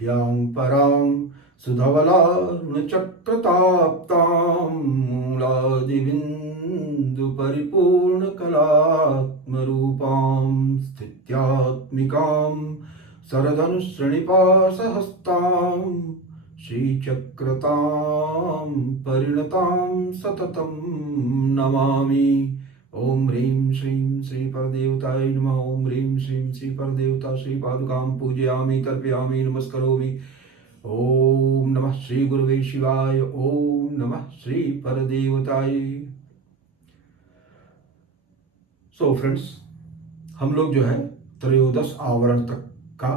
व्यां परां सुधवलारुणचक्रताप्तां मूलादिबिन्दुपरिपूर्णकलात्मरूपां स्थित्यात्मिकां शरदनुश्रणिपाशहस्तां श्रीचक्रतां परिणतां सततं नमामि। ओम ह्रीं श्रीं श्री परदेवताय नमः। ओम ह्रीं श्रीं श्री परदेवता श्री पादुकां पूजयामि तर्पयामि नमस्करोमि। ओम नमः श्री गुरुवे शिवाय। ओम नमः श्री परदेवताय। सो फ्रेंड्स, हम लोग जो है त्रयोदश आवरण तक का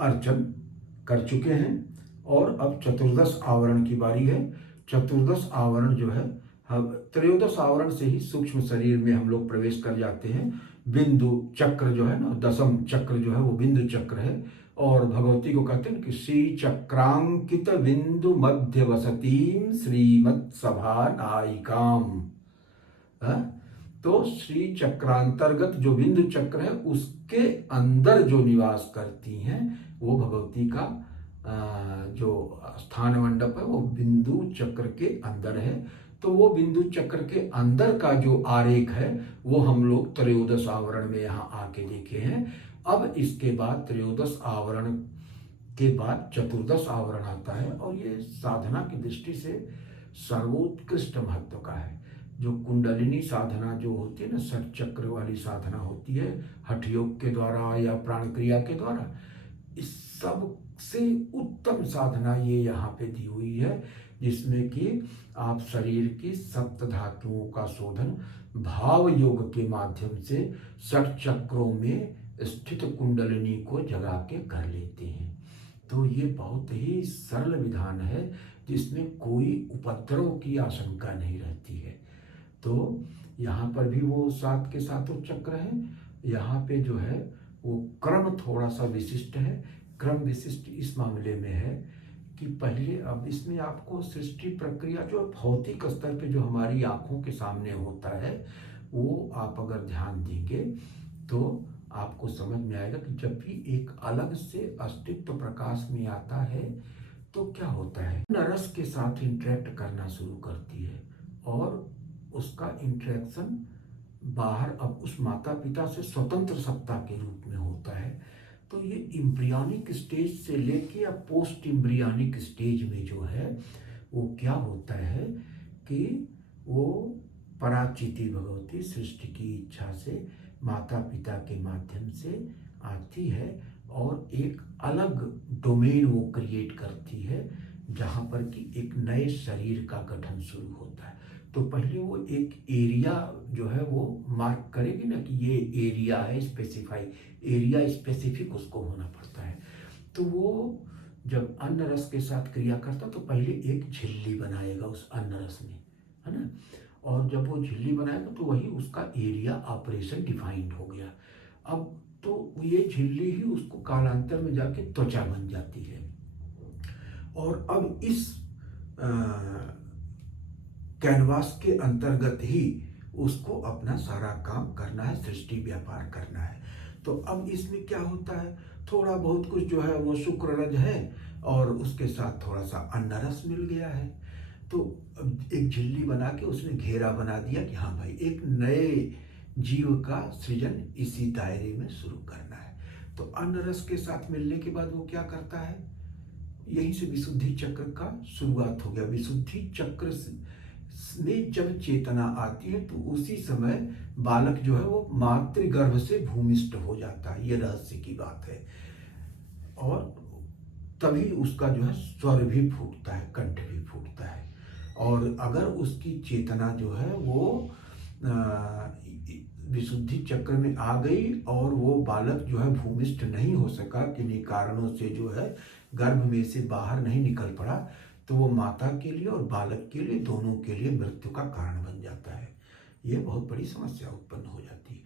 अर्चन कर चुके हैं और अब चतुर्दश आवरण की बारी है। चतुर्दश आवरण जो है, हम त्रयोदश आवरण से ही सूक्ष्म शरीर में हम लोग प्रवेश कर जाते हैं। बिंदु चक्र जो है ना, दसम चक्र जो है वो बिंदु चक्र है और भगवती को कहते हैं कि श्री चक्रांकित बिंदु मध्य वसतीम श्रीमत् सभा नायिकाम। तो श्री चक्रांतर्गत जो बिंदु चक्र है उसके अंदर जो निवास करती हैं वो भगवती का जो स्थान मंडप है वो बिंदु चक्र के अंदर है। तो वो बिंदु चक्र के अंदर का जो आरेख है वो हम लोग त्रयोदश आवरण में यहाँ आके देखे हैं। अब इसके बाद त्रयोदश आवरण के बाद चतुर्दश आवरण आता है और ये साधना की दृष्टि से सर्वोत्कृष्ट महत्व का है। जो कुंडलिनी साधना जो होती है ना, षट चक्र वाली साधना होती है हठ योग के द्वारा या प्राण क्रिया के द्वारा, इस सब से उत्तम साधना ये यहाँ पे दी हुई है, जिसमें कि आप शरीर की सप्त धातुओं का शोधन भाव योग के माध्यम से षट चक्रों में स्थित कुंडलिनी को जगा के कर लेते हैं। तो ये बहुत ही सरल विधान है जिसमें कोई उपद्रव की आशंका नहीं रहती है। तो यहाँ पर भी वो सात के सातों चक्र हैं। यहाँ पे जो है वो क्रम थोड़ा सा विशिष्ट है। क्रम विशिष्ट इस मामले में है कि पहले, अब इसमें आपको सृष्टि प्रक्रिया जो भौतिक स्तर पे जो हमारी आंखों के सामने होता है वो आप अगर ध्यान देंगे तो आपको समझ में आएगा कि जब भी एक अलग से अस्तित्व प्रकाश में आता है तो क्या होता है, नरस के साथ इंटरेक्ट करना शुरू करती है और उसका इंटरेक्शन बाहर अब उस माता पिता से स्वतंत्र सत्ता के रूप में होता है। तो ये इम्ब्रियोनिक स्टेज से लेके या पोस्ट इम्ब्रियोनिक स्टेज में जो है वो क्या होता है कि वो पराचिति भगवती सृष्टि की इच्छा से माता पिता के माध्यम से आती है और एक अलग डोमेन वो क्रिएट करती है जहाँ पर कि एक नए शरीर का गठन शुरू होता है। तो पहले वो एक एरिया जो है वो मार्क करेगी ना कि ये एरिया है, स्पेसिफाई एरिया, स्पेसिफिक उसको होना पड़ता है। तो वो जब अन्न रस के साथ क्रिया करता तो पहले एक झिल्ली बनाएगा उस अन्न रस में, है ना, और जब वो झिल्ली बनाएगा तो वही उसका एरिया ऑपरेशन डिफाइंड हो गया। अब तो ये झिल्ली ही उसको कालांतर में जाके त्वचा बन जाती है और अब इस कैनवास के अंतर्गत ही उसको अपना सारा काम करना है, सृष्टि व्यापार करना है। तो अब इसमें क्या होता है, थोड़ा बहुत कुछ जो है वो शुक्र रज है और उसके साथ थोड़ा सा अन्न रस मिल गया है। तो एक झिल्ली बना के उसने घेरा बना दिया कि हाँ भाई एक नए जीव का सृजन इसी दायरे में शुरू करना है। तो अन्न रस के साथ मिलने के बाद वो क्या करता है, यहीं से विशुद्धि चक्र का शुरुआत हो गया। विशुद्धि चक्र में जब चेतना आती है तो उसी समय बालक जो है वो मातृगर्भ से भूमिष्ठ हो जाता है, ये रहस्य की बात है। और तभी उसका जो है स्वर भी फूटता है, कंठ भी फूटता है। और अगर उसकी चेतना जो है वो विशुद्धि चक्र में आ गई और वो बालक जो है भूमिष्ठ नहीं हो सका, किन्हीं कारणों से जो है गर्भ में से बाहर नहीं निकल पड़ा, तो वो माता के लिए और बालक के लिए, दोनों के लिए मृत्यु का कारण बन जाता है। ये बहुत बड़ी समस्या उत्पन्न हो जाती है।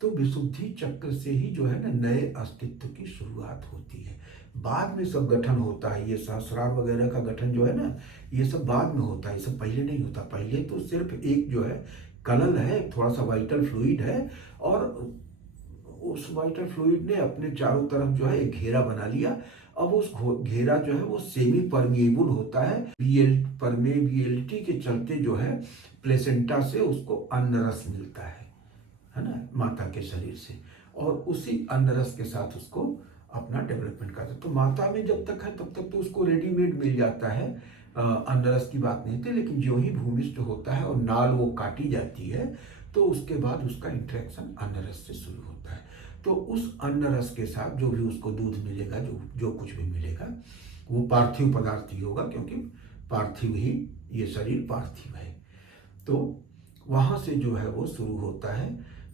तो विशुद्धि चक्र से ही जो है ना नए अस्तित्व की शुरुआत होती है। बाद में सब गठन होता है, ये सहस्रार वगैरह का गठन जो है ना ये सब बाद में होता है, ये सब पहले नहीं होता। पहले तो सिर्फ एक जो है कलल है, थोड़ा सा वाइटल फ्लूइड है और उस वाइटल फ्लूइड ने अपने चारों तरफ जो है एक घेरा बना लिया अब उस घेरा जो है वो सेमी परमिएबल होता है, परमेबिलिटी के चलते जो है प्लेसेंटा से उसको अन्न रस मिलता है ना, माता के शरीर से, और उसी अन्न रस के साथ उसको अपना डेवलपमेंट करता है। तो माता में जब तक है तब तक तो उसको रेडीमेड मिल जाता है, अन्न रस की बात नहीं थी। लेकिन जो ही भूमिष्ठ होता है और नाल वो काटी जाती है तो उसके बाद उसका इंटरेक्शन अन्न रस से शुरू होता है। तो उस अन्न रस के साथ जो भी उसको दूध मिलेगा, जो जो कुछ भी मिलेगा, वो पार्थिव पदार्थ ही होगा, क्योंकि पार्थिव ही, ये शरीर पार्थिव है। तो वहाँ से जो है वो शुरू होता है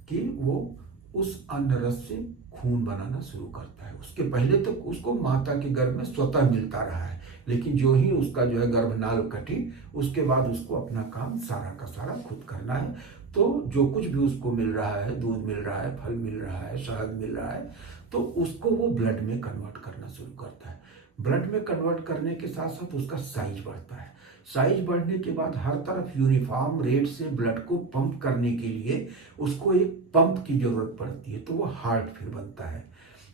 कि वो उस अन्न रस से खून बनाना शुरू करता है। उसके पहले तक उसको माता के गर्भ में स्वतः मिलता रहा है, लेकिन जो ही उसका जो है गर्भनाल कटी, उसके बाद उसको अपना काम सारा का सारा खुद करना है। तो जो कुछ भी उसको मिल रहा है, दूध मिल रहा है, फल मिल रहा है, शहद मिल रहा है, तो उसको वो ब्लड में कन्वर्ट करना शुरू करता है। ब्लड में कन्वर्ट करने के साथ साथ उसका साइज बढ़ता है। साइज बढ़ने के बाद हर तरफ यूनिफॉर्म रेट से ब्लड को पंप करने के लिए उसको एक पंप की जरूरत पड़ती है, तो वो हार्ट फिर बनता है।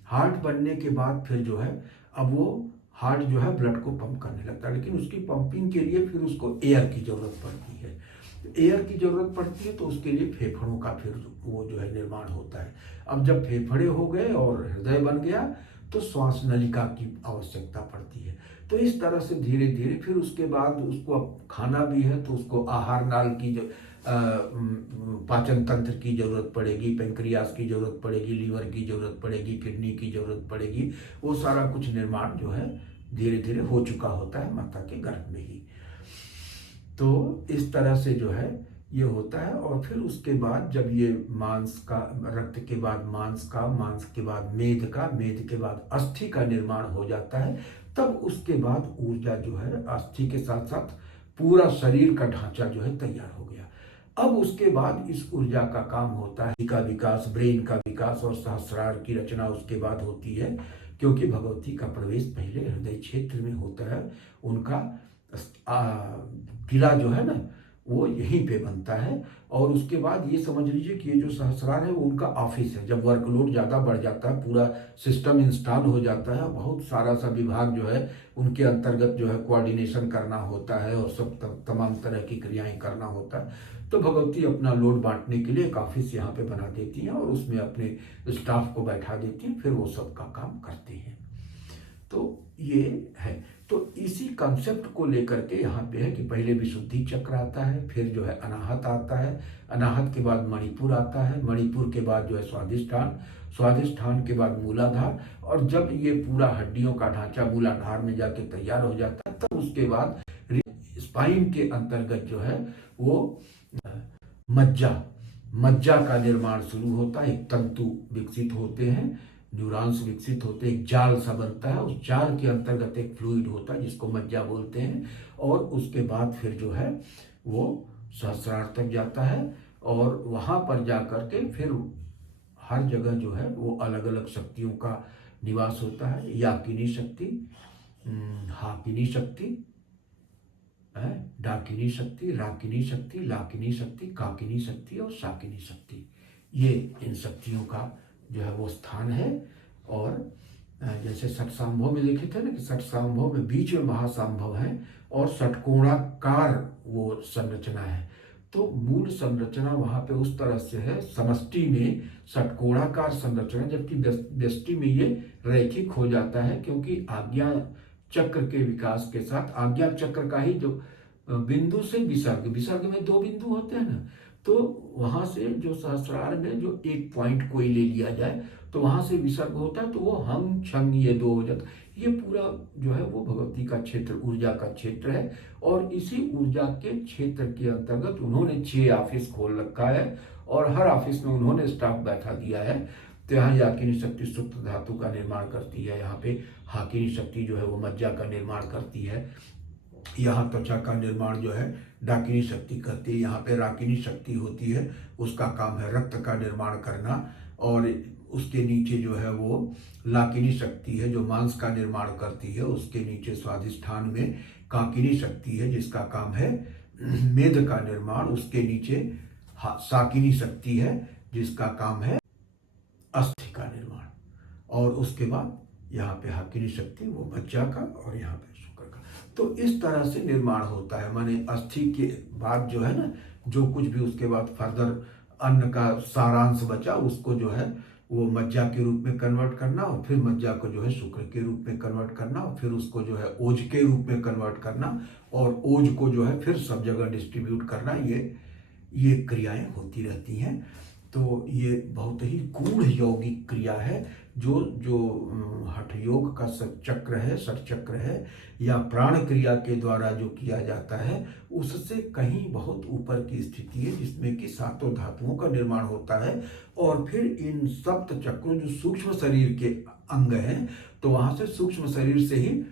हार्ट बनने के बाद फिर जो है, अब वो हार्ट जो है ब्लड को पंप करने लगता है, लेकिन उसकी पंपिंग के लिए फिर उसको एयर की जरूरत पड़ती है। एयर की जरूरत पड़ती है तो उसके लिए फेफड़ों का फिर वो जो है निर्माण होता है। अब जब फेफड़े हो गए और हृदय बन गया तो श्वास नलिका की आवश्यकता पड़ती है। तो इस तरह से धीरे धीरे फिर उसके बाद उसको अब खाना भी है तो उसको आहार नाल की जो पाचन तंत्र की जरूरत पड़ेगी, पेंक्रियास की जरूरत पड़ेगी, लीवर की जरूरत पड़ेगी, किडनी की जरूरत पड़ेगी। वो सारा कुछ निर्माण जो है धीरे धीरे हो चुका होता है माता के गर्भ में ही। तो इस तरह से जो है ये होता है। और फिर उसके बाद जब ये मांस का, रक्त के बाद मांस का, मांस के बाद मेद का, मेद के बाद अस्थि का निर्माण हो जाता है, तब उसके बाद ऊर्जा जो है अस्थि के साथ साथ पूरा शरीर का ढांचा जो है तैयार हो गया। अब उसके बाद इस ऊर्जा का काम होता है का विकास, ब्रेन का विकास, और सहस्रार की रचना उसके बाद होती है, क्योंकि भगवती का प्रवेश पहले हृदय क्षेत्र में होता है। उनका किला जो है ना वो यहीं पे बनता है। और उसके बाद ये समझ लीजिए कि ये जो सहस्रार है वो उनका ऑफिस है। जब वर्कलोड ज़्यादा बढ़ जाता है, पूरा सिस्टम इंस्टॉल हो जाता है, बहुत सारा सा विभाग जो है उनके अंतर्गत जो है कोऑर्डिनेशन करना होता है और सब तमाम तरह की क्रियाएं करना होता है, तो भगवती अपना लोड बांटने के लिए एक ऑफिस यहाँ पे बना देती हैं और उसमें अपने स्टाफ को बैठा देती हैं, फिर वो सब का काम करते हैं। तो ये है। तो इसी कंसेप्ट को लेकर के यहाँ पे है कि पहले विशुद्धि चक्र आता है, फिर जो है अनाहत आता है, अनाहत के बाद मणिपुर आता है, मणिपुर के बाद जो है स्वादिष्ठान, स्वादिष्ठान के बाद मूलाधार, और जब ये पूरा हड्डियों का ढांचा मूलाधार में जाके तैयार हो जाता है, तब उसके बाद स्पाइन के अंतर्गत जो है वो मज्जा, मज्जा का निर्माण शुरू होता है। एक तंतु विकसित होते हैं, न्यूरॉन्स विकसित होते हैं, एक जाल सा बनता है, उस जाल के अंतर्गत एक फ्लूइड होता है जिसको मज्जा बोलते हैं। और उसके बाद फिर जो है वो सहस्रार तक जाता है, और वहाँ पर जा कर के फिर हर जगह जो है वो अलग अलग शक्तियों का निवास होता है। याकिनी शक्ति, हाकिनी शक्ति, डाकिनी शक्ति, राकिनी शक्ति, लाकिनी शक्ति, काकिनी शक्ति और शाकिनी शक्ति, ये इन शक्तियों का जो है वो स्थान है। और जैसे षटसांभव में देखे थे ना कि षटसांभव में बीच में महासांभव है और षटकोणाकार वो संरचना है। तो मूल संरचना वहाँ पे उस तरह से है, समष्टि में षटकोणाकार संरचना, जबकि व्यष्टि में ये रैखिक हो जाता है, क्योंकि आज्ञा चक्र के विकास के साथ आज्ञा चक्र का ही जो बिंदु से विसर्ग, विसर्ग में 2 बिंदु होते हैं ना, तो वहां से जो सहस्रार में जो एक पॉइंट कोई ले लिया जाए तो वहां से विसर्ग होता है, तो वो हम छंग ये 2 हो जाता है। ये पूरा जो है वो भगवती का क्षेत्र, ऊर्जा का क्षेत्र है। और इसी ऊर्जा के क्षेत्र के अंतर्गत उन्होंने 6 ऑफिस खोल रखा है और हर ऑफिस में उन्होंने स्टाफ बैठा दिया है। तो यहाँ याकिनी शक्ति सुप्त धातु का निर्माण करती है, यहाँ पे हाकिनी शक्ति जो है वो मज्जा का निर्माण करती है, यहाँ त्वचा का निर्माण जो है डाकिनी शक्ति करती है, यहाँ पे राकिनी शक्ति होती है, उसका काम है रक्त का निर्माण करना। और उसके नीचे जो है वो लाकिनी शक्ति है जो मांस का निर्माण करती है। उसके नीचे स्वादिष्ठान में काकिनी शक्ति है जिसका काम है मेद का निर्माण। उसके नीचे साकिनी शक्ति है जिसका काम है अस्थि का निर्माण। और उसके बाद यहाँ पे हकिनी शक्ति वो मज्जा का और यहाँ पे शुक्र का। तो इस तरह से निर्माण होता है, माने अस्थि के बाद जो है ना, जो कुछ भी उसके बाद फर्दर अन्न का सारांश बचा उसको जो है वो मज्जा के रूप में कन्वर्ट करना, और फिर मज्जा को जो है शुक्र के रूप में कन्वर्ट करना, और फिर उसको जो है ओज के रूप में कन्वर्ट करना, और ओज को जो है फिर सब जगह डिस्ट्रीब्यूट करना। ये क्रियाएं होती रहती हैं। तो ये बहुत ही गूढ़ यौगिक क्रिया है, जो जो हठ योग का चक्र है, षटचक्र है, या प्राण क्रिया के द्वारा जो किया जाता है, उससे कहीं बहुत ऊपर की स्थिति है, जिसमें कि सातों धातुओं का निर्माण होता है। और फिर इन सप्त चक्रों जो सूक्ष्म शरीर के अंग हैं, तो वहाँ से सूक्ष्म शरीर से ही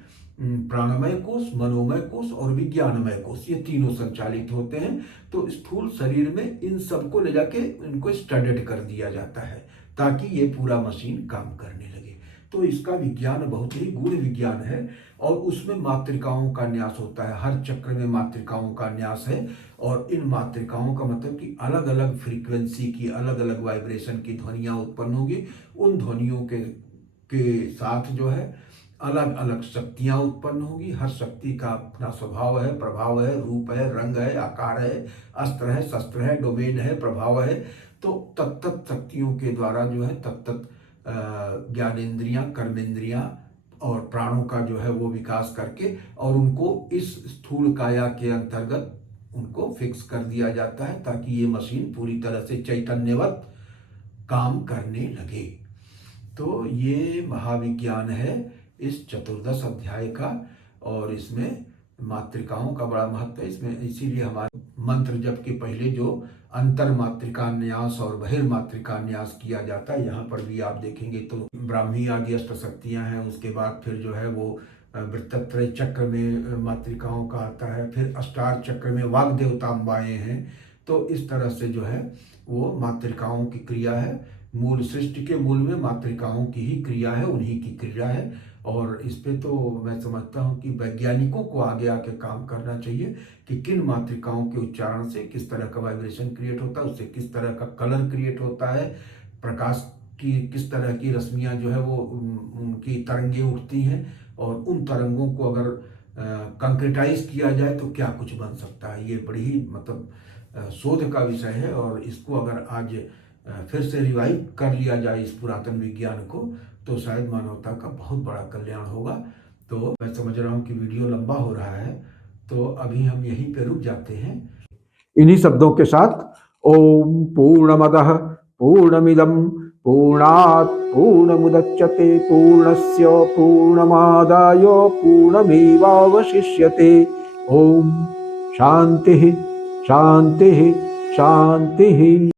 प्राणमय कोश, मनोमय कोश और विज्ञानमय कोश, ये तीनों संचालित होते हैं। तो स्थूल शरीर में इन सबको ले जाके इनको स्टडेड कर दिया जाता है, ताकि ये पूरा मशीन काम करने लगे। तो इसका विज्ञान बहुत ही गूढ़ विज्ञान है, और उसमें मातृकाओं का न्यास होता है। हर चक्र में मातृकाओं का न्यास है, और इन मातृकाओं का मतलब कि अलग अलग फ्रीक्वेंसी की, अलग अलग वाइब्रेशन की ध्वनियाँ उत्पन्न होगी। उन ध्वनियों के साथ जो है अलग अलग शक्तियाँ उत्पन्न होगी। हर शक्ति का अपना स्वभाव है, प्रभाव है, रूप है, रंग है, आकार है, अस्त्र है, शस्त्र है, डोमेन है, प्रभाव है। तो तत्त शक्तियों के द्वारा जो है तत्त ज्ञानेंद्रियाँ, कर्मेंद्रियाँ और प्राणों का जो है वो विकास करके, और उनको इस स्थूल काया के अंतर्गत उनको फिक्स कर दिया जाता है, ताकि ये मशीन पूरी तरह से चैतन्यवत काम करने लगे। तो ये महाविज्ञान है इस चतुर्दश अध्याय का, और इसमें मातृकाओं का बड़ा महत्व है इसमें। इसीलिए हमारे मंत्र जप के पहले जो अंतर मातृका न्यास और बहिर्मातृका न्यास किया जाता है, यहाँ पर भी आप देखेंगे तो ब्राह्मी आदि अष्ट शक्तियाँ हैं। उसके बाद फिर जो है वो वृत्तत्रय चक्र में मातृकाओं का आता है, फिर अष्टार चक्र में वाग देवतांबाएँ हैं। तो इस तरह से जो है वो मातृकाओं की क्रिया है। मूल सृष्टि के मूल में मातृकाओं की ही क्रिया है, उन्हीं की क्रिया है। और इस पे तो मैं समझता हूँ कि वैज्ञानिकों को आगे आके काम करना चाहिए कि किन मातृकाओं के उच्चारण से किस तरह का वाइब्रेशन क्रिएट होता है, उससे किस तरह का कलर क्रिएट होता है, प्रकाश की किस तरह की रश्मियाँ जो है वो उनकी तरंगें उठती हैं, और उन तरंगों को अगर कंक्रेटाइज किया जाए तो क्या कुछ बन सकता है। ये बड़ी ही मतलब शोध का विषय है, और इसको अगर आज फिर से रिवाइव कर लिया जाए इस पुरातन विज्ञान को, तो शायद मानवता का बहुत बड़ा कल्याण होगा। तो मैं समझ रहा हूँ कि वीडियो लंबा हो रहा है, तो अभी हम यहीं पे रुक जाते हैं इन्हीं शब्दों के साथ। ओम पूर्णमदः पूर्णमिदं पूर्णात् पूर्णमुदच्यते पूर्णस्य पूर्णमादाय पूर्णमेवावशिष्यते। ओम शांति शांति शांति।